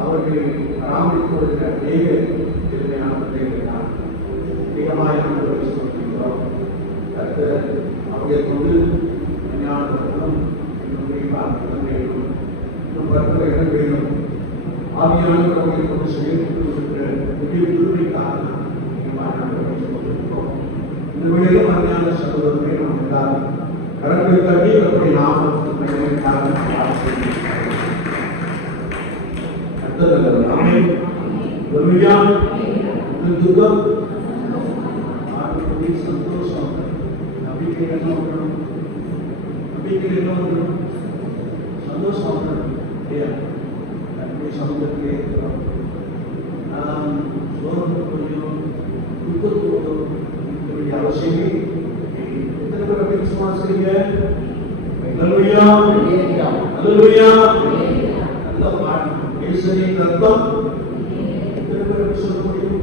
அவர்களை பராமரித்து வருகிற அநேக திறமையான பிள்ளைகள் அதிகமாக சொல்லியிருக்கிறோம். அவர்களை கொண்டு ஞானங்களும் இன்னும் பரப்புற இடம் வேணும். ஆவியானவர் அவர்களை கொண்டு செயல்பட்டு வருகிற பெரிய புதுமைக்காக சொல்லியிருக்கிறோம். இந்த வேளையிலும் அருமையான சகோதரர்களை நாம் எல்லாரும் கடற்கரை தண்ணி அவருடைய நாமம் துக்கம் சந்தோஷம் நம்பிக்கை என்ன சந்தோஷம் சமூகத்திலே நாம் சோதனையும் துக்கத்தோடும் அவசியமே எத்தனை பேர் விசுவாசிக்கிறீங்க? அல்லேலூயா அல்லேலூயா. நல்ல பாட்டு இயேசுவின் ரத்தம் எத்தனை பேர் சொல்ல முடியும்?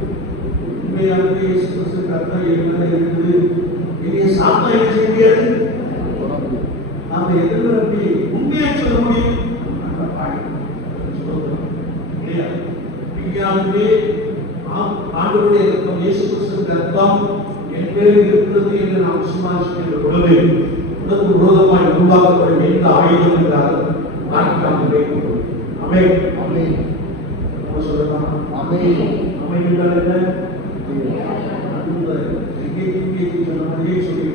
உண்மையாகவே இயேசு கிறிஸ்துவின் ரத்தம் என்ன இருக்குது? இங்கே சாத்தா என்ன செய்ய முடியாது. நாம எதிர்ப்பு உண்மையை சொல்ல முடியும். நல்ல பாட்டு இல்லையா? விஞ்ஞானமே ஆண்டவருடைய ரத்தம் இயேசு கிறிஸ்துவின் ரத்தம் என் பேரில் இருக்கிறது என்று நாம் விசுவாசிக்கின்ற பொழுது உனக்கு விரோதமாய் உருவாக்கப்படும் எந்த ஆயுதம் என்றால் நாட்காமல் வைக்கப்படும். ஆமென் ஆமென். நம்ம சொல்லலாம் ஆமென் ஆமென் என்றால் என்ன? இங்கே சொன்ன மாதிரியே சொல்லி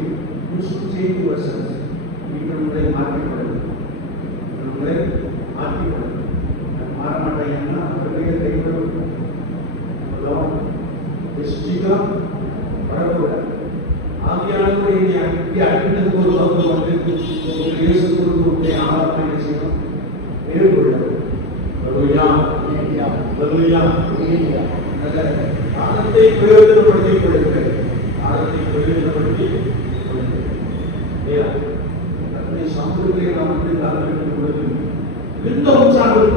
செய்தி வருஷம் உங்களை மாற்றிக்கொள்ளும் உங்களை மாற்றிக்கொள்ளும் மாற மாட்டேங்கன்னா அவர்களே கைவிடும் சீக்கிரம் வரக்கூடாது. ஆவியானவரை அடிப்பதற்கு ஒரு சந்தோஷம் வந்து இயேசு குருவுடைய ஆராதனை செய்யணும். ஆனத்தை பிரயோஜனப்படுத்திக் கொள்ளுங்கள். ஆனத்தை பிரயோஜனப்படுத்தி சமூகத்தை நாம் வந்து ஆரம்பிக்கும் பொழுது மிகுந்த உற்சாகம்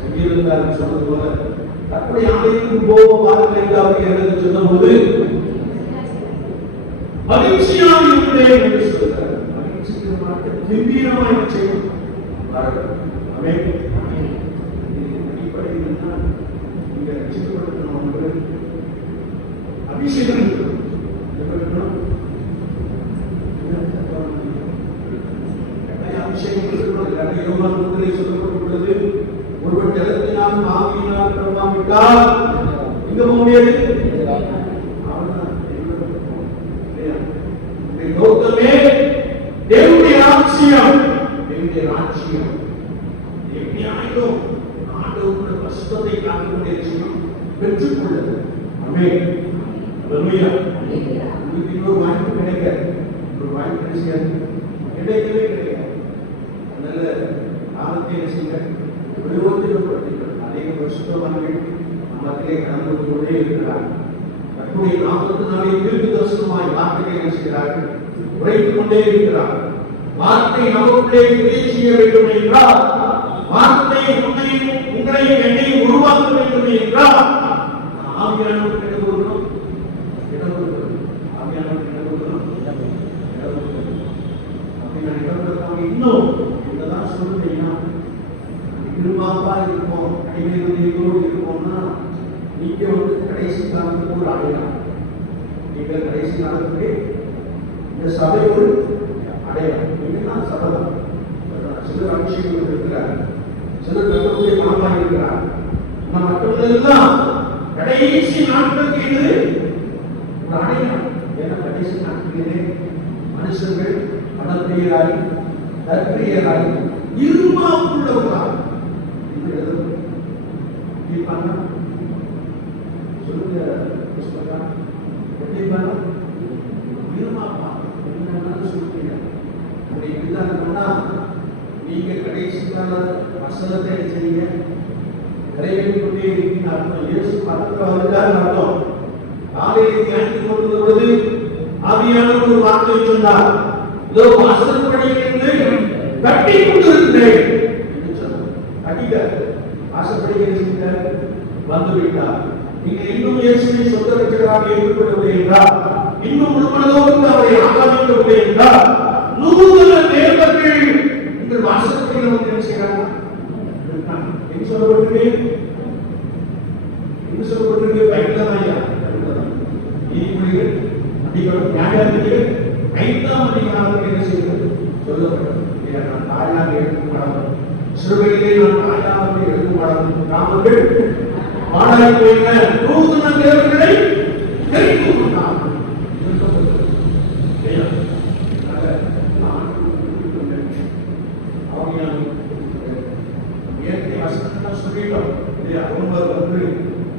சங்கீதக்காரன் சொன்னது போல தன்னுடைய ஆலயத்துக்கு போவோம் வாருங்கள் என்று அவர் எனக்கு சொன்னபோது மகிழ்ச்சியாக இருக்கிறேன் என்று சொல்கிறார். மகிழ்ச்சியாக கம்பீரமாக செய்யும் அடிப்படையில் நீங்க ரசிக்கப்படணும். ஒன்று அபிஷேகம் சொல்லப்பட்டுள்ளது. ஒருவன் ஜலத்தினால் ஆவியினால் பிரமாவிட்டால் இங்க போக முடியாது. நோக்கமே தேவனுடைய ராஜ்யம். தேவனுடைய ராஜ்யம் எப்படியாயிடும் ஆண்டவருடைய கஷ்டத்தை காக்கக்கூடிய விஷயம் பெற்றுக்கொள்ளது. ஆமென் அல்லேலூயா. உங்களுக்கு இன்னொரு வாய்ப்பு கிடைக்காது. ஒரு வாய்ப்பு கிடைக்காது, கிடைக்கவே கிடைக்காது. அதனால காலத்தை செய்ய பிரயோஜனப்படுத்திகள் அநேக வருஷமானவர்கள் நம்மத்திலே கடந்து கொண்டே இருக்கிறார். தன்னுடைய நாமத்தினாலே தீர்க்க தரிசனமாய் வார்த்தைகளை செய்கிறார்கள், உரைத்துக் கொண்டே இருக்கிறார். வார்த்தை நமக்குள்ளே கிரியை செய்ய வேண்டும் என்றால், வார்த்தை உங்களையும் என்னையும் உருவாக்க வேண்டும் என்றால் ஆவியானவர் கிட்ட கொடுக்கணும். ஆவியானவர் கிட்ட கொடுக்கணும். இன்னும் இதெல்லாம் சொல்லுங்கன்னா இருமாப்பா இருப்போம், கைவினைகளோடு இருப்போம்னா நீங்க வந்து கடைசி காலத்துக்கு ஒரு அடையாளம். நீங்கள் கடைசி நாளுக்கு இந்த சபை ஒரு அடையாளம். இதுதான் சபதம். சிலர் அபிஷேகம் இருக்கிறார், சிலர் கர்த்தருடைய மனமாக இருக்கிறார். நம்ம மற்றவர்களெல்லாம் கடைசி நாட்களுக்கு இது ஒரு அடையாளம். ஏன்னா கடைசி நாட்களிலே மனுஷர்கள் மனப்பிரியராய் தற்பிரியராய் இருமாப்புள்ளவர்களாய் சொல்லுங்க புஸ்தகம் எப்படி இருமாப்பா என்ன சொல்றீங்க? அப்படி இப்படிதான் இருக்கணும்னா நீங்க கடைசி கால வசனத்தை செய்யுங்க, நிறைவேற்றி கொண்டே இருக்கீங்க அர்த்தம். இயேசு பக்கத்துல வந்துட்டார் அர்த்தம். காலையில் தியானித்துக் கொண்டு பொழுது ஆவியானவர் ஒரு வார்த்தை சொன்னார், இதோ வாசற்படியிலிருந்து கட்டி கொண்டிருக்கிறேன் என்று சொன்னார். கட்டிட்ட வாசற்படியில் வந்து விட்டார். நீங்க இன்னும் இயேசுவை சொந்த ரட்சகராக ஏற்றுக்கொள்ளவில்லை என்றால், இன்னும் முழுமனதோடு அவரை ஆராதிக்கவில்லை என்றால், நூதன தேவர்கள் உங்கள் வாசற்படியில் வந்து என்ன செய்யறாங்க? என்ன சொல்லப்பட்டிருக்கு? என்ன சொல்லப்பட்டிருக்கு? பைபிள்லையா? நீதிமொழிகள் அதிகாரம் நியாயாதிபதிகள் 5ஆம் அதிகாரத்தில் என்ன செய்கிறது சொல்லப்பட்டது. நான் தாயாக எழுதும் பாடம், சிறுவையிலே நான் தாயாக எழுதும் பாடம், நாமங்கள் பாடாய் போயின நூதன தேவர்களை தெரிந்து கொண்டார்கள். இயற்கை வசனத்தை சொல்லிட்டோம் இல்லையா? ரொம்ப வந்து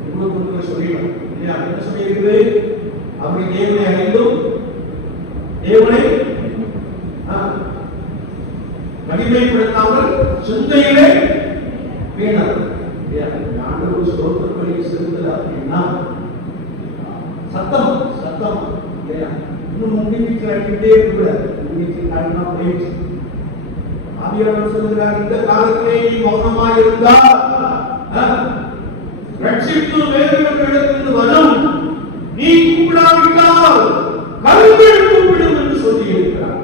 இவ்வளவு சொல்லிட்டோம் இல்லையா? என்ன சொல்லியிருக்குது? அப்படி தேவனை அறிந்தும் தேவனை மகிமைப்படுத்தாமல் சிந்தையிலே வீணர். ஆண்டவர் ஸ்தோத்திர பலி செலுத்தல அப்படின்னா சத்தம் சத்தம் இல்லையா? இன்னும் முன்னிட்டு அடிக்கிட்டே கூட முன்னிட்டு காரணமா போயிடுச்சு. ஆவியானவர் சொல்லுகிறார், இந்த காலத்திலே நீ மௌனமாக இருந்தால் ரட்சிப்பு வேறுபட்ட வரும், நீ கூப்பிடாவிட்டால் கருங்கள் கூப்பிடும் என்று சொல்லி இருக்கிறார்.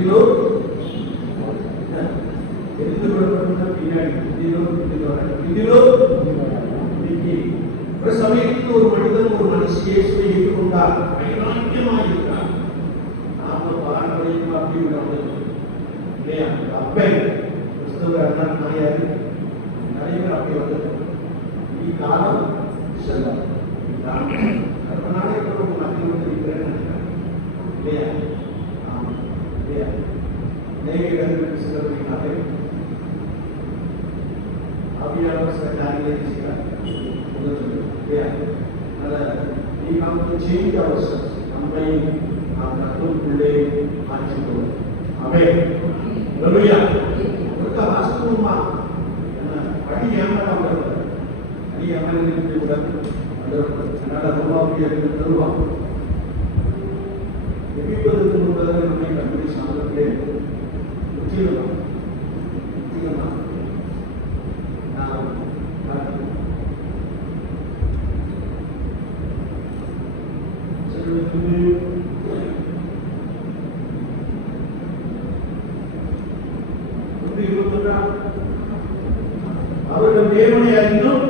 இதோ தெரிந்து கொள்ளப்பட்ட பின்னாடி இதிலோ ஒரு சமயத்தில் ஒரு மனிதன் ஒரு மனுஷி இயேசுவை ஏற்றுக்கொண்டார், வைராக்கியமாக இருக்கிறார். நாம பாரம்பரியம் அப்படி இல்லையா? அப்பே கிறிஸ்தவ அண்ணன் நாயாரு நிறைய பேர் அப்படி வந்தது. காலம் அதனாலே மத்திய இருக்கிறேன் இல்லையா? இல்லையா? அநேக இடங்களுக்கு சிலருக்காக ஆவியானவர் சில காரியங்களை செய்கிறார் இல்லையா? நீ நமக்கு சேஞ்ச் அவசரம், நம்மை நாம் கற்றுக்குள்ளே மாற்றிக்கொள்ளும். அவே ஹல்லேலூயா. ஒருத்த வாசகமா படி ஏமாறாம படி ஏமாறி கூட அதனால ரூபாவுக்கு தருவான். எப்பிப்பதற்கு முன்பதாக நம்மை கல்வி சாதத்திலே முற்றிலும் அவர்கள் தேவனை அறிந்தும்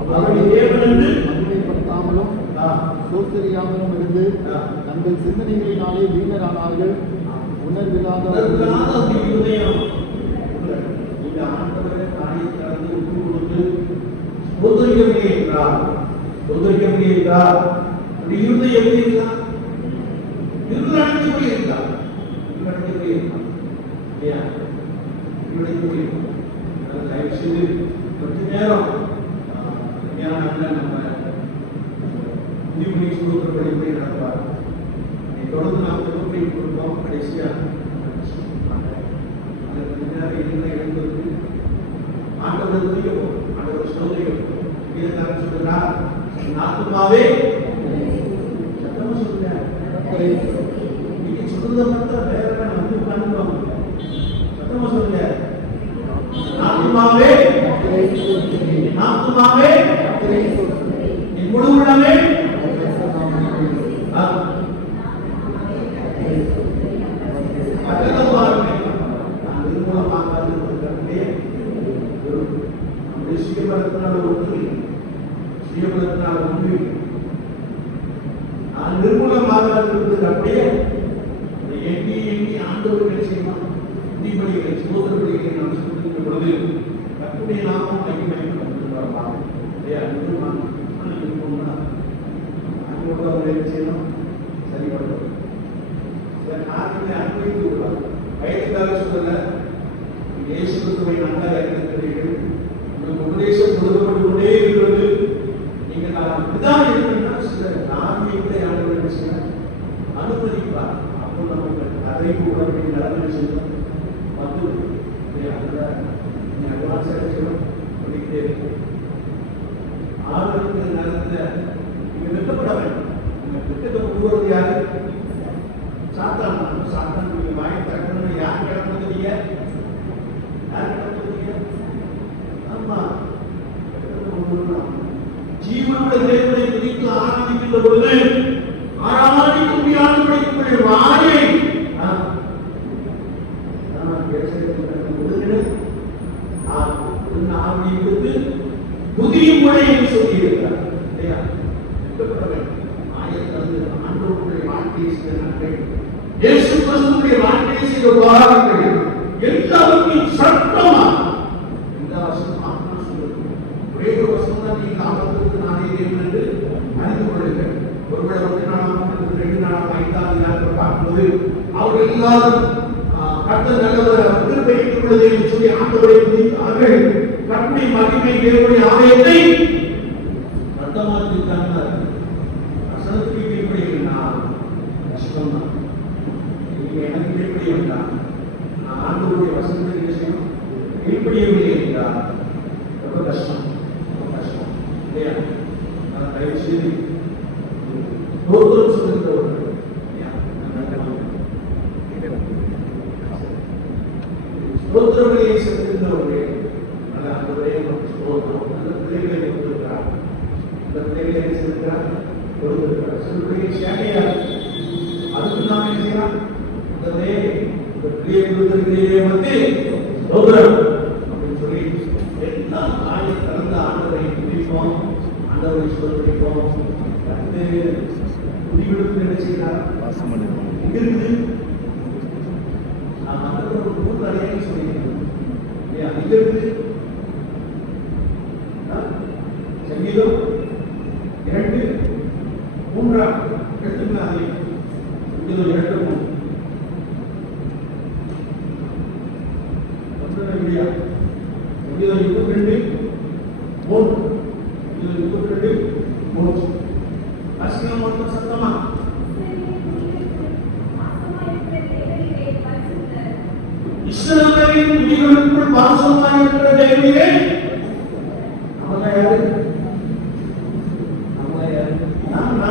அவர்கள் தேவன் என்று மகிமைப்படுத்தாமலும் சோத்தரியாமலும் இருந்து தங்கள் சிந்தனைகளினாலே வீணரானார்கள். உணர்வில்லாத இருதயம் இந்த ஆண்டவரை காரியத்தை விட்டு கொடுத்து சோதரிக்கவில்லை என்றார். சோதரிக்கவில்லை என்றார் இருதயம் எப்படி இருந்தார்? இருளடைந்து போயிருந்தார். இருளடைந்து போயிருந்தார் இல்லையா? இருளடைந்து போயிருந்தார். தயவு செய்து கொஞ்ச நேரம் நம்ம புதிமொழி சுருக்கிற படிப்பை நடப்பார். தொடர்ந்து நாம் திருப்பி கொடுப்போம். கடைசியா எழுந்தது ஆண்டவர் துதியும் ஆண்டவர் சோதரியும் சொல்லுகிறார், ஆத்மாவே சத்தமா சொல்லுங்க. நீங்க சொல்றத மட்டும் வேற வந்து உட்கார்ந்துருவாங்க. சத்தமா சொல்லுங்க. ஆத்மாவே ஆத்மாவே என் முழு உள்ளமே சுயபலத்தினால் உண்மை நான் நிர்மூலமாக இருந்தது அப்படியே எண்ணி எண்ணி ஆண்டவர்கள் செய்யலாம் நீதிபதிகளை சோதனைகளை நாம் சொல்லுகின்ற பொழுது கற்பனை நாமும் மகிமைப்படுத்துவார்களாக செய்யணும் சரிபடுத்தும் சில காரியங்களை அனுபவித்து விடுவார் வயதுக்காக சொல்லல இயேசு கிறிஸ்துவை நன்றாக அறிந்திருக்கிறீர்கள் உங்களுக்கு உபதேசம் கொடுக்கப்பட்டு கொண்டே இருக்கிறது நீங்கள் அப்படிதான் இருக்கணும்னா சில நாமியத்தை ஆண்டவர்கள் செய்ய அனுமதிப்பார் அப்போ நமக்கு கதை கூட நடந்து செய்யணும் வந்து அட்வான்ஸ் அடிச்சிடும் பண்ணிக்கிட்டே இருக்கும் ஆளுநருக்கு நேரத்தில் நீங்க வெட்டப்பட வேண்டும் நீங்க திட்டத்தை கொண்டு வருவது யாரு சாத்தான் சாத்தான் நீங்க வாங்கி தரணும் யார் கிடந்தீங்க யார் கிடந்தீங்க ஆமா ஜீவனுடைய தேவனை குறித்து ஆராதிக்கின்ற பொழுது ஆராதிக்க முடியாத வாயை புதிய முறையை சொல்லியிருக்கிறார் இல்லையா ஆண்டவருடைய வாழ்க்கையை செய்த நன்மை இயேசு கிறிஸ்துவுடைய வாழ்க்கையை செய்த உபகாரங்கள் எல்லாவற்றையும் சட்டமா இந்த வசனம் ஆத்மா சொல்லுது ஒரே ஒரு வசனம் தான் நீங்கள் ஆபத்துக்கு நானே தேவன் என்று அறிந்து கொள்ளுங்கள் ஒருவேளை 1 நாளாம் 2 நாளாம் 5ஆம் நாட்கள் பார்க்கும்போது அவர்கள் எல்லாரும் கர்த்தர் நல்லவர் திருப்பையிட்டுக் கொள்வதை என்று சொல்லி ஆண்டவரை துதித்தார்கள் கற்பனை மகிமை தேவனுடைய ஆலயத்தை ரத்தமாக்கிட்டாங்க வசனத்துக்கு கீழ்ப்படியவில்லை கஷ்டம் தான் நீங்க எனக்கு கீழ்ப்படியவில்லை நான் ஆண்டவருடைய வசனத்தை என்ன செய்யணும் கீழ்ப்படியவில்லை என்றால் ரொம்ப கஷ்டம் இல்லையா நான் தயவு செய்து தோத்திரம் சொல்லுகிறவர்கள் ஸ்தோத்திரங்களை செலுத்துகிறவர்களே அந்த ஸ்தோத்திரம் அந்த பிள்ளைகளை கொடுத்திருக்கிறார் அந்த பிள்ளைகளை செலுத்துகிறார் கொடுத்திருக்கிறார் சில பிள்ளைகள் சேவையா அதுக்கு நாம் என்ன செய்யலாம் அந்த பிள்ளையை கொடுத்திருக்கிறீர்களே வந்து ஸ்தோத்திரம் அப்படின்னு சொல்லி எல்லா காயை கலந்து ஆண்டவரை துதிப்போம் ஆண்டவரை ஸ்தோத்திரிப்போம் கண்டு துதிவிடுத்து என்ன செய்கிறார் எங்க இருக்குது சங்கீதம் 2:3 எடுத்துக்கலாம் சங்கீதம் 2:3 இல்லையா சங்கீதம் 22:3 அசிங்கம் மட்டும் சத்தமா இஸ்ரவேலின் குடிகளுக்குள் வாசமாய் இருக்கிற தேவனே அவங்க யாரு நாம்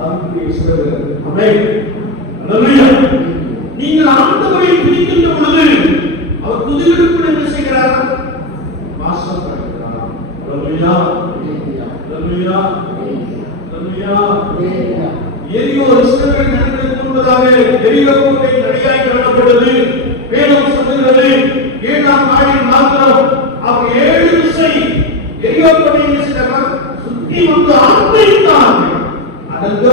அவருடைய இஸ்ரவேல் ஆமென் அல்லேலூயா நீங்கள் ஆண்டவரை துதிக்கின்ற பொழுது அவர் துதிகளுக்குள் என்ன செய்கிறார் வாசம் பண்ணுகிறார் அல்லேலூயா அல்லேலூயா அல்லேலூயா எரிகோ இஸ்ரவேல் நகரத்திற்கு முன்பதாக எரிகோ கோட்டை நடிகாய் காணப்பட்டது வேதம் சொல்லுகிறது 7ஆம் நாளில் மாத்திரம் அவர் 7 திசை எரிகோ கோட்டையை சுற்றி வந்து ஆர்ப்பரித்தார் அதற்கு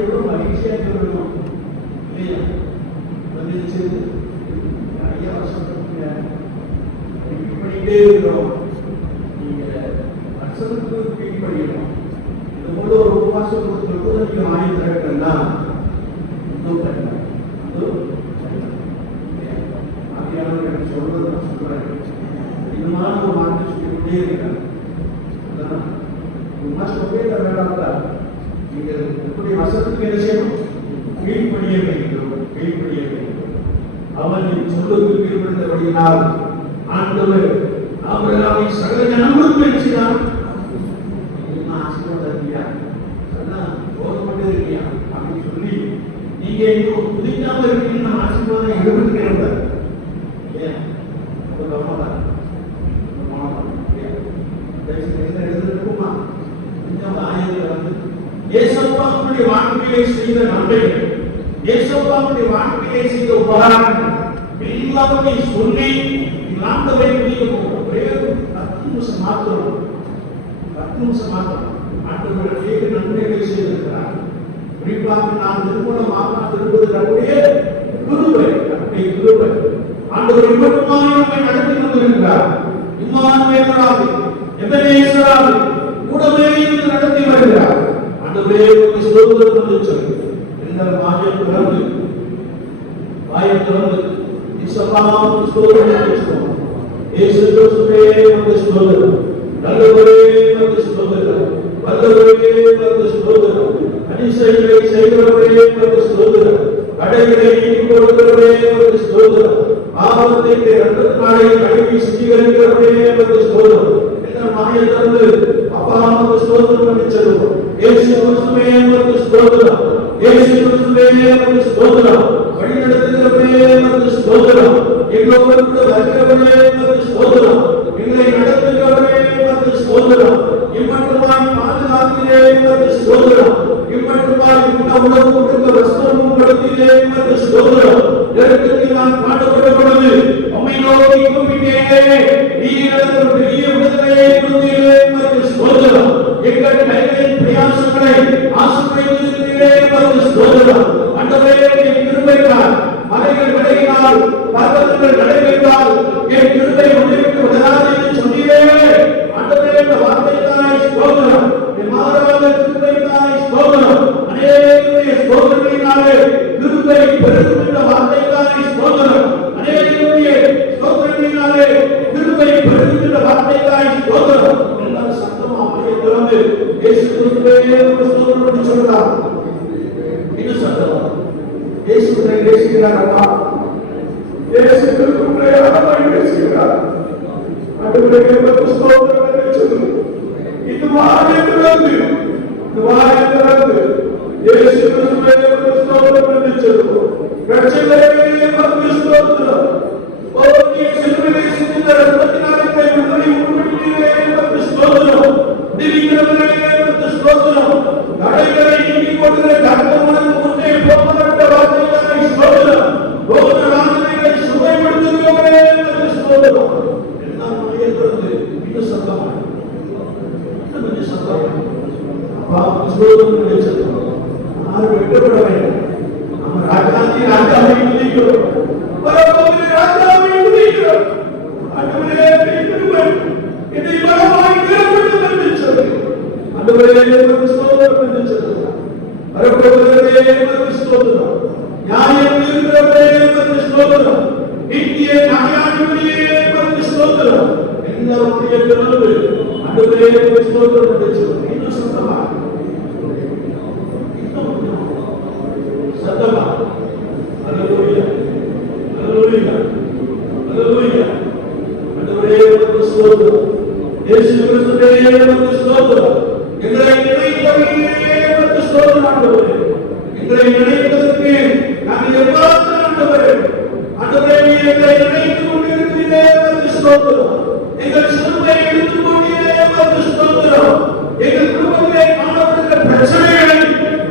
எவ்வளவு மகிழ்ச்சியாக இருக்கணும் இல்லையா நிறைய வருஷம் பண்ணிக்கிட்டே இருக்கிறோம் கீழ்படியணும் இது போல ஒரு உபவாசம் கொடுத்து நீங்க வாங்கி திறக்கலன்னா எனக்கு சொல்றது நான் சொல்றேன் இன்னுமான ஒரு வார்த்தை சொல்லிக்கிட்டே இருக்கேன் வேண்டாம் நீங்க உங்களுடைய வசனத்துக்கு என்ன செய்யணும் கீழ்படிய வேண்டும் அவன் சொல்லுக்கு கீழ்படுத்தபடியினால் ஆண்டவர் ஆபிரகாமை சகல ஜனங்களுக்கும் என்ன செய்தார் அப்படின்னு சொல்லி நீங்க புதிக்காம இருக்கீங்கன்னா ஆசீர்வாதம் எடுத்துக்கிறேன் ஏசப்பாவுடைய வாழ்க்கையை செய்த நன்மைகள் ஏசப்பாவுடைய வாழ்க்கையை செய்த உபகாரங்கள் எல்லாத்தையும் சொல்லி ஆண்டவரை முடிக்க ஒரே 10 நிமிஷம் மாத்திரம் ஆண்டவருடைய நன்மைகளை செய்திருக்கிறார். குறிப்பாக நான் நிர்மூலமாக இருப்பது நம்முடைய கிருபை. ஆண்டவர் இவ்வளவுமாய் நம்மை நடத்தி கொண்டிருக்கிறார். இம்மானுவேலராக எபனேசராக கூடவே இருந்து நடத்தி வருகிறார். ஆண்டவரே உமக்கு ஸ்தோத்திரம் என்று சொல்லி எங்கள் வாயை திறந்து இசப்பாவும் ஸ்தோத்திரம் என்று சொல்லுவோம். இயேசு கிறிஸ்துவே உமக்கு ஸ்தோத்திரம், நல்லவரே உமக்கு ஸ்தோத்திரம், வல்லவரே உமக்கு ஸ்தோத்திரம், அதிசயங்களை செய்கிறவரே உமக்கு ஸ்தோத்திரம், கடைகளை நீக்கி கொடுக்கிறவரே உமக்கு ஸ்தோத்திரம், பாவத்தை இரத்தத்தினாலே கழுவி சுத்திகரிக்கிறவரே உமக்கு ஸ்தோத்திரம். எங்கள் வாயை திறந்து அப்பா உமக்கு ஸ்தோத்திரம் என்று சொல்லுவோம். இயேசு கிறிஸ்துவே உமக்கு ஸ்தோத்திரம், இயேசு கிறிஸ்துவே உமக்கு ஸ்தோத்திரம், வழிநடத்துகிறவரே உமக்கு ஸ்தோத்திரம், எங்களோடு வருகிறவரே உமக்கு ஸ்தோத்திரம், எங்களை நடத்துகிறவரே உமக்கு ஸ்தோத்திரம், இம்மட்டுமாய் பாதுகாக்கிறே உமக்கு ஸ்தோத்திரம், இம்மட்டுமாய் உணவு கொடுக்க வஸ்திரமும் கொடுக்கிறே உமக்கு ஸ்தோத்திரம். நெருக்கத்தில் நான் பாடுபட்ட பொழுது உம்மை நோக்கி கூப்பிட்டேனே, நீர் எனக்கு பெரிய விடுதலையை கொடுத்தீரே உமக்கு ஸ்தோத்திரம். எங்கள் கைகளின் பிரயாசங்களை ஆசீர்வதிக்கிறீரே உமக்கு ஸ்தோத்திரம். ஆண்டவரே என் கிருபையால் மலைகள் விலகினால் பர்வதங்கள் நடைபெற்றால் என் கிருபை ஒன்றிற்கு விடாது என்று சொன்னீரே. ஆண்டவரே இந்த வார்த்தைக்காய் ஸ்தோத்திரம், என் மாறாத கிருபைக்காய் ஸ்தோத்திரம். அநேகருடைய ஸ்தோத்திரங்களினாலே கிருபை பெருகும் என்ற வார்த்தைக்காய் ஸ்தோத்திரம். அநேகருடைய ஸ்தோத்திரங்களினாலே கிருபை பெருகும் என்ற வார்த்தைக்காய் ஸ்தோத்திரம். எல்லாரும் சத்தமா வாயை திறந்து இயேசு கிறிஸ்துவே உமக்கு ஸ்தோத்திரம் என்று சொல்றார். இன்னும் சத்தமா இயேசு நேசிக்கிறார். அப்பா இயேசு கிறிஸ்துவே அவரை நேசிக்கிறார். ஆண்டவரே உமக்கு ஸ்தோத்திரம் என்று சொல்லுங்கள். இது வாயை திறந்து இயேசு கிறிஸ்துவே உமக்கு ஸ்தோத்திரம் என்று சொல்லுங்கள். ரட்சகரே உமக்கு ஸ்தோத்திரம். ஓகே சிலுவையிலே சிந்தித்த இரத்தத்தினாலே விடுதலை உண்டாக்கினீரே உமக்கு ஸ்தோத்திரம். திவிக்கிறவரே உமக்கு ஸ்தோத்திரம். தடைகளை நீக்கி கொடுக்கிற கர்த்தருக்கு முன்னே போகப்பட்ட வார்த்தைகளை ஸ்தோத்திரம். போகிற வார்த்தைகளை சுவைப்படுத்துகிறவரே உமக்கு ஸ்தோத்திரம். எல்லாம் மையத்திலிருந்து இன்னும் சத்தமா அப்பா ஸ்தோத்திரம் என்று சொல்லுவோம். யாரும் வெட்கப்பட வேண்டும். நம்ம ராஜாவை துதிக்கிறோம், பரலோக ராஜாவை துதிக்கிறோம். ஆண்டவரே கிருபை இதை பலமாய் கிருபையும் என்று சொல்லி ஆண்டவரே உமக்கு ஸ்தோத்திரம் என்று சொல்லுவோம். பரலோகத்திலே உமக்கு ஸ்தோத்திரம், நியாயம் இருக்கிறவரே உமக்கு ஸ்தோத்திரம், நித்திய நியாயாதிபதியே உமக்கு ஸ்தோத்திரம். எல்லாருடைய கனவு ஆண்டவரே உமக்கு ஸ்தோத்திரம் என்று சொல்லுவோம். இன்னும் சத்தமா சத்தமா அல்லேலூயா அல்லேலூயா அல்லேலூயா. ஆண்டவரே உமக்கு ஸ்தோத்திரம், இயேசு கிறிஸ்துவே உமக்கு ஸ்தோத்திரம். எங்களை நினைத்தவரே உமக்கு ஸ்தோத்திரம். ஆண்டவரே எங்களை நினைத்ததற்கு நாங்கள் எவ்வாறு ஆண்டவரே எங்களை நினைத்துக் கொண்டிருக்கிறீரே உமக்கு ஸ்தோத்திரம். எங்கள் சிலுவையை எடுத்துக் கொண்டீரே உமக்கு ஸ்தோத்திரம். எங்கள் குடும்பத்திலே காணப்படுகிற பிரச்சனைகளை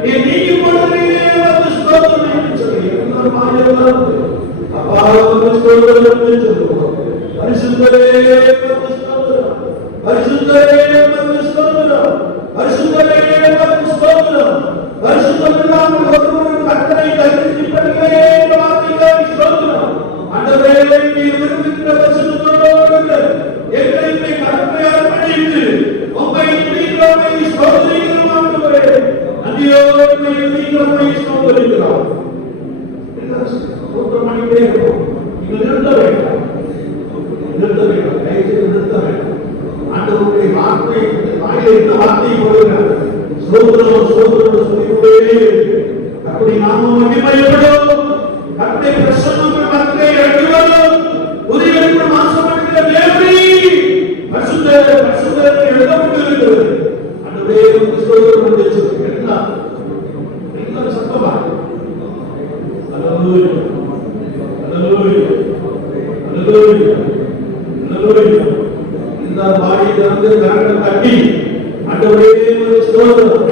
நீக்கிக் கொண்டீரே உமக்கு ஸ்தோத்திரம் என்று சொல்லி எங்கள் மாயவர்கள் அப்பா உமக்கு ஸ்தோத்திரம் என்று சொல்லுவோம். பரிசுத்தரே உமக்கு ஸ்தோத்திரம், பரிசுத்தரே உமக்கு ஸ்தோத்திரம், பரிசுத்தரே உமக்கு ஸ்தோத்திரம். பரிசுத்தம் இல்லாமல் ஒருவரும் கர்த்தரை தரிசிப்பதில்லை என்ற வார்த்தைக்காய் ஸ்தோத்திரம். ஆண்டவரே நீர் விரும்புகிற பரிசுத்தத்தோடு எங்களை கருத்தை அர்ப்பணித்து உம்மை துதிக்கிறோம், ஸ்தோத்திரிக்கிறோம். ஆண்டவரே நன்றியோடு உம்மை துதிக்கிறோம், ஸ்தோத்திரிக்கிறோம். ஸ்தோத்திரம் பண்ணிட்டே இருக்கோம். நீங்கள் நிறுத்த வேண்டாம், நிறுத்த வேண்டாம். ஆண்டவருடைய வார்த்தை வாயிலே இந்த வார்த்தையை கொடுக்கிறார். ஸ்தோத்திரம் ஸ்தோத்திரம் சொல்லிக்கொண்டே அப்படி நாமும் மகிமைப்படும். கர்த்தரை பிரசன்னங்கள் மத்தியிலே எழுதுவோம். உதவிக்கு மாசமற்ற தேவனே பரிசுத்தர் எழுதப்பட்டிருக்கிறது. ஆண்டவரே உமக்கு ஸ்தோத்திரம் என்று சொல்லுங்கள். எல்லாம் சத்தமா அல்லேலூயா அல்லேலூயா அல்லேலூயா அல்லேலூயா. இந்த வாயை திறந்து கரங்களை தட்டி ஆண்டவரே உமக்கு ஸ்தோத்திரம்.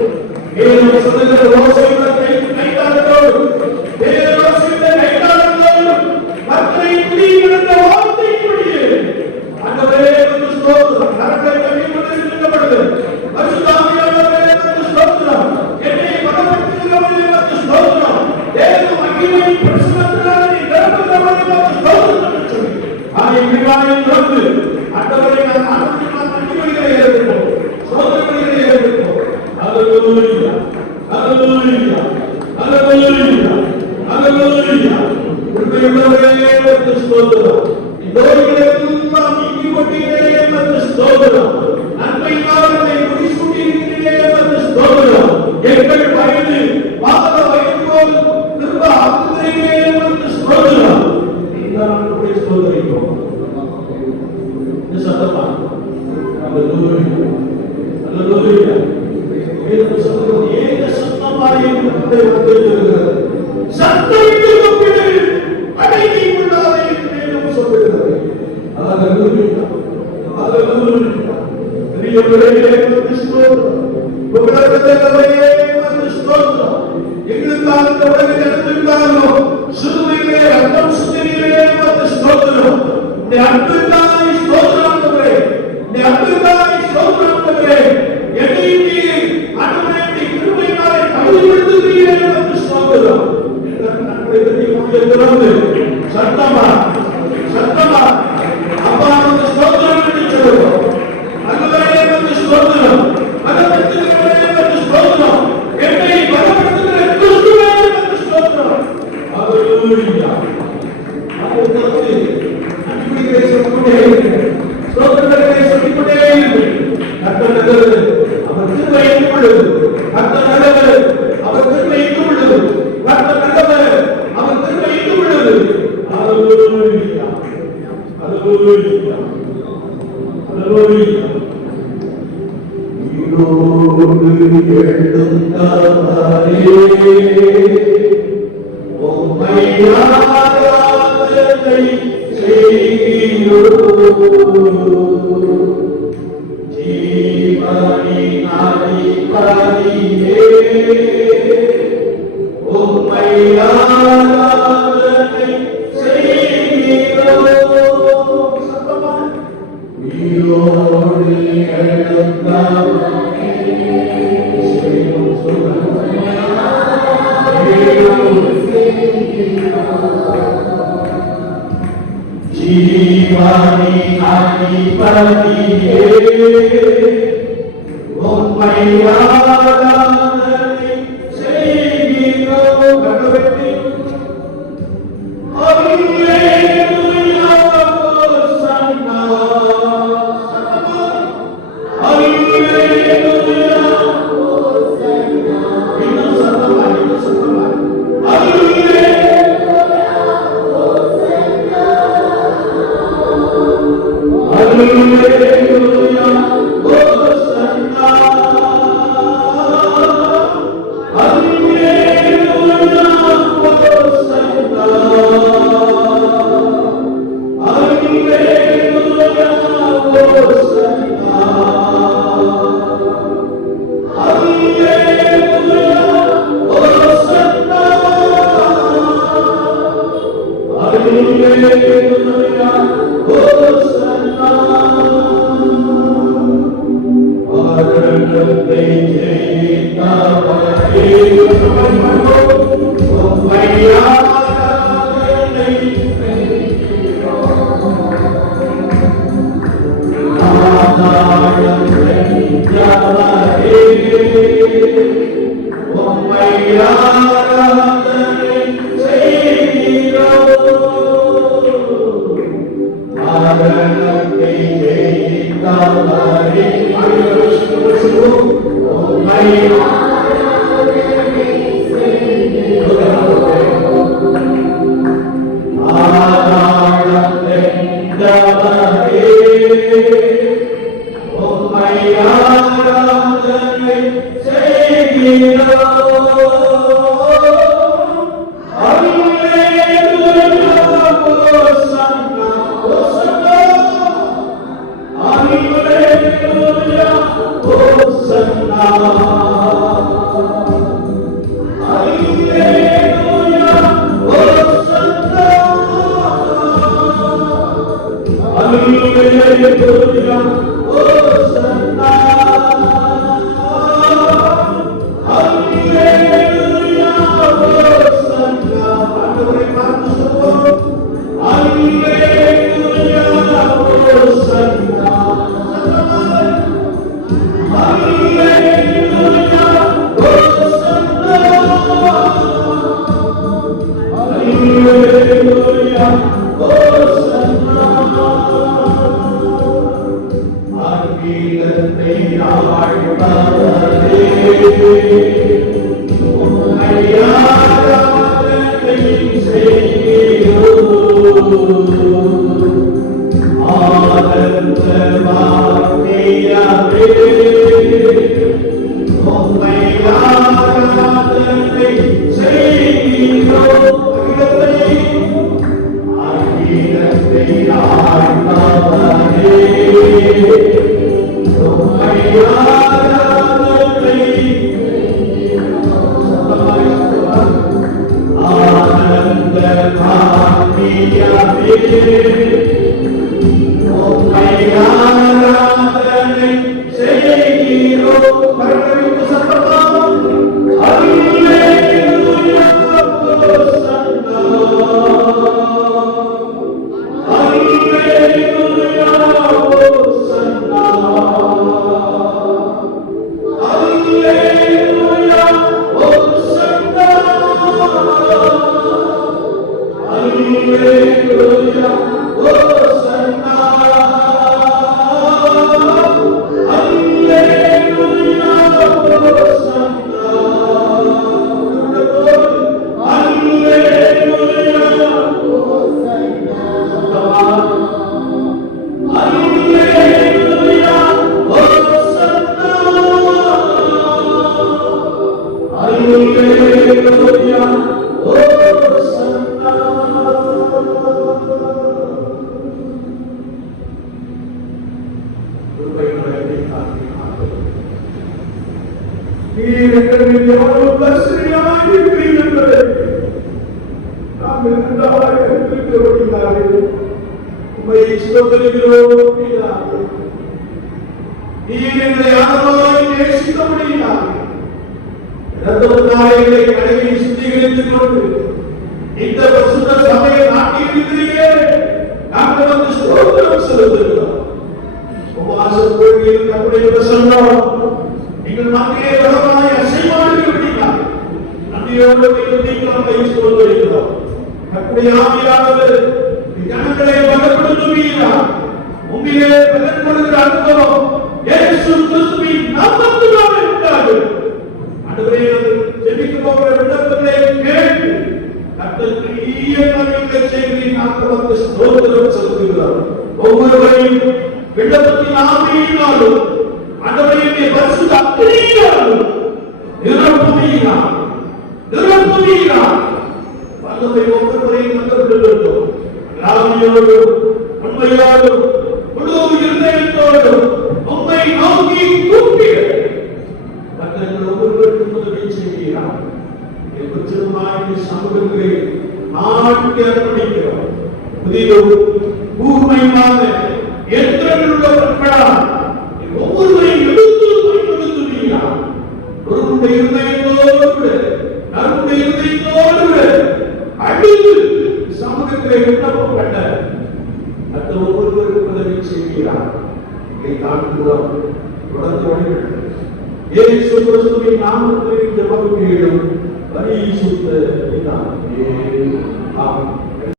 ஏழு சொல்லுகிற ஓசையுடன் கைத்தாளத்தோடு கர்த்தரை அதை விரிவாக திறந்து ஆண்டவரை நான் நன்றி வழிகளை ஏற்படுவோம், சோதனை வழிகளை ஏற்படுவோம். அல்லேலூயா, அல்லேலூயா, அல்லேலூயா, அல்லேலூயா. உண்மையுள்ளவரே உமக்கு ஸ்தோத்திரம். நோய்களெல்லாம் நீக்கி கொண்டீரே உமக்கு ஸ்தோத்திரம். நன்மை காலத்தை முடிசூட்டியிருக்கிறீரே உமக்கு ஸ்தோத்திரம். எங்கள் வயது பாத வயது போல் திரும்ப ஆக்குகிறீரே உமக்கு ஸ்தோத்திரம். நீதான் உம்முடைய ஸ்தோத்திரிக்கிறோம். இந்த சத்தமா அல்லேலூயா, அல்லேலூயா. வேதம் சொல்கிறது ஏக சத்தமாய் உம்முடைய வந்திருக்கிறது. சத்தமிட்டு கூப்பிடு, அடங்கி கொள்ளாதே என்று வேதம் சொல்கிறது. அல்லேலூயா, அல்லேலூயா. பெரியவரே உமக்கு ஸ்தோத்திரம். உலகத்திலே உமக்கு ஸ்தோத்திரம். எங்களுக்காக இந்த உலகத்தை எடுத்திருந்தாரோ சிலுவையிலே ரத்தம் சிந்தினீரே உமக்கு ஸ்தோத்திரம். இந்த அன்புக்காக ஸ்தோத்திரம் ஆண்டவரே, இந்த அன்புக்காக ஸ்தோத்திரம் ஆண்டவரே. என்னை நீர் ஆண்டவரே கிருபையினாலே தகுதிப்படுத்துகிறீரே உமக்கு ஸ்தோத்திரம். நம்முடைய திறந்து சத்தமா சத்தமா அப்பா உமக்கு ஸ்தோத்திரம் என்று சொல்லுவோம். ஆண்டவரே உமக்கு ஸ்தோத்திரம். பலப்படுத்துகிறவரே உமக்கு ஸ்தோத்திரம். என்னை பலப்படுத்துகிற கிறிஸ்துவே உமக்கு ஸ்தோத்திரம். அல்லேலூயா. அப்பொழுது அன்பிலே சொல்லிக்கொண்டே இருக்கிறேன், ஸ்தோத்திரங்களை சொல்லிக்கொண்டே இருக்கிறேன். கர்த்தர் நல்லவர், அவர் கிருபை எங்கும் உள்ளது. கர்த்தர் நல்லவர், அவர் கிருபை எங்கும் உள்ளது. கர்த்தர் நல்லவர், அவர் கிருபை எங்கும் உள்ளது. அல்லேலூயா, அல்லேலூயா, அல்லேலூயா. ஈரோடு எழுந்தாரே உம்மை ஆராதனை செய்கிறோம். ஜீவனின் அதிபதியே உம்மை ஆராதனை செய்கிறோம். சத்தமா ஈரோடு எழுந்தாரே ஜீவனின் அதிபதியே உம்மை ஆராதனை செய்கிறோம். கண்டவெற்றி அல்லேலூயா ஹோசன்னா. அல்லேலூயா ஹோசன்னா. இன்னும் சத்தமா, இன்னும் சத்தமா. அல்லேலூயா ஹோசன்னா. அல்லேலூயா ஹோசன்னா. அல்லேலூயா ஹோசன்னா. அல்லேலூயா ஹோசன்னா. அல்லேலூயா ஹோசன்னா. அல்லேலூயா ஹோசன்னா. ஆரணத்தை ஜெயித்தவரே உம்மை ஆராதனை செய்கிறோம். ஆதாரம் வென்றவரே உம்மை ஆராதனை செய்கிறோம். ஆரணத்தை ஜெயித்தவரே உம்மை ஆராதனை செய்கிறோம். ஆதாரம் வென்றவரே உம்மை ஆராதனை செய்கிறோம். அல்லேலூயா ஹோசன்னா. ஹோசன்னா. அல்லேலூயா ஹோசன்னா. அல்லேலூயா ஹோசன்னா. அல்லேலூயா ஹோசன்னா. அல்லேலூயா ஹோசன்னா. ஆண்டவரை பார்த்து சொல்லுவோம். அல்லேலூயா நீர் எவ்வளவு பரிசுத்தமாய் இருக்கிறீர் என்பதை நாங்கள் நன்றாக அறிந்திருக்கிறோம். உம்மை ஸ்தோத்திரிக்கிறோம் பிதாவே. நீர் எங்களை ஆதரவாய் நேசித்தபடியினால் இரத்தத்தினாலே எங்களை கடையை சுத்திகரித்துக் கொண்டு இந்த பரிசுத்த சபையை நாட்டியிருக்கிறீர்களே, நாங்கள் வந்து ஸ்தோத்திரம் செலுத்துகிறோம். உபவாச கோயிலில் நம்முடைய பிரசன்னம் எங்கள் மத்தியிலே பலமாய் அசைவாடுகிறபடினால் நன்றியோடு நம்மை ஸ்தோத்திரிக்கிறோம். நம்முடைய ஆவியானவர் ஜனங்களை பலப்படுத்துவீராக. உம்மிலே பலப்படுகிற அனுபவம் இயேசு கிறிஸ்துவின் நாமத்தினாலே உண்டாகும். ஆண்டவரே, ஜெபிக்க போகிற விண்ணப்பங்களை கேட்டு கர்த்தர் பெரிய காரியங்களை செய்கிறீர். நாங்கள் வந்து ஸ்தோத்திரம் செலுத்துகிறோம். ஒவ்வொருவரையும் விண்ணப்பத்தின் ஆவியினாலும் ஆண்டவரே பரிசுத்த அக்கினியினாலும் நிரப்புவீராக. வல்லமை ஒவ்வொருவரையும் தந்தப்படுகிறோம். ஆவியோடு உண்மையோடு முழு இருதயத்தோடு உம்மை நோக்கி கூப்பிட கர்த்தர் ஒவ்வொருவருக்கும் உதவி செய்கிறார். எப்படியுமாய் சமூகங்களை நாட்டி அர்ப்பணிக்கிறோம். புதிய கூர்மையான எந்திரங்களுள்ள மக்களால் ஒவ்வொருவரையும் எடுத்து பயன்படுத்துவீராக. ஒருவருடைய இருதயத்தோடு நம்முடைய இருதயத்தோடு அழிந்து சமூகத்திலே விண்ணப்பப்பட்ட அந்த ஒவ்வொருவருக்கும் உதவி செய்கிறார். இதை காண்கிறோம். தொடர்ந்து வழிபடுகிறோம். இயேசு கிறிஸ்துவின் நாமத்தில் இந்த பகுதியிலும் பரிசுத்த